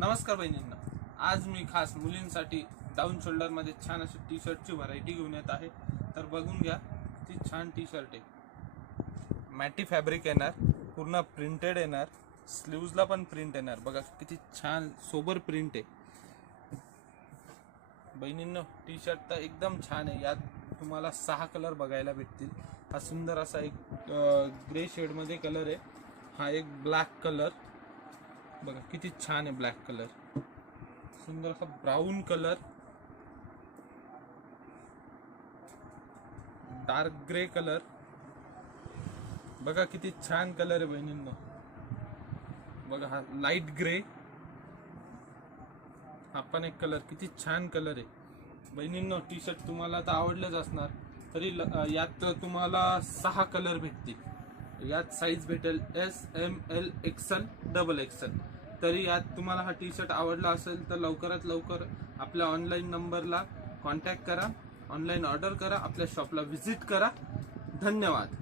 नमस्कार बहिणींना, आज मी खास मुलींसाठी डाऊन शोल्डरमध्ये छान अशी टी शर्टची व्हरायटी घेऊन येत आहे. तर बघून घ्या, ती छान टी शर्ट आहे. मॅटी फॅब्रिक येणार, पूर्ण प्रिंटेड येणार, स्लीव्जला पण प्रिंट येणार. बघा किती छान सोबर प्रिंट आहे. बहिणींनो, टी शर्ट तर एकदम छान आहे. यात तुम्हाला 6 कलर बघायला भेटतील. हा सुंदर असा एक ग्रे शेडमध्ये कलर आहे. हा एक ब्लॅक कलर, बघा किती छान आहे. ब्लॅक कलर, सुंदर असा brown colour, dark grey colour, बघा किती छान कलर आहे बहिणींनो. बघा हा लाईट ग्रे, हा पण एक कलर, किती छान कलर आहे बहिणींनो. टी शर्ट तुम्हाला तर आवडलंच असणार. तरी यात तुम्हाला 6 कलर भेटतील. यात साईज भेटेल SML XL XXL. तरी यात तुम्हाला हा टी शर्ट आवडला असेल तर लवकरात लवकर आपल्या ऑनलाईन नंबरला कॉन्टॅक्ट करा, ऑनलाईन ऑर्डर करा, आपल्या शॉपला व्हिजिट करा. धन्यवाद.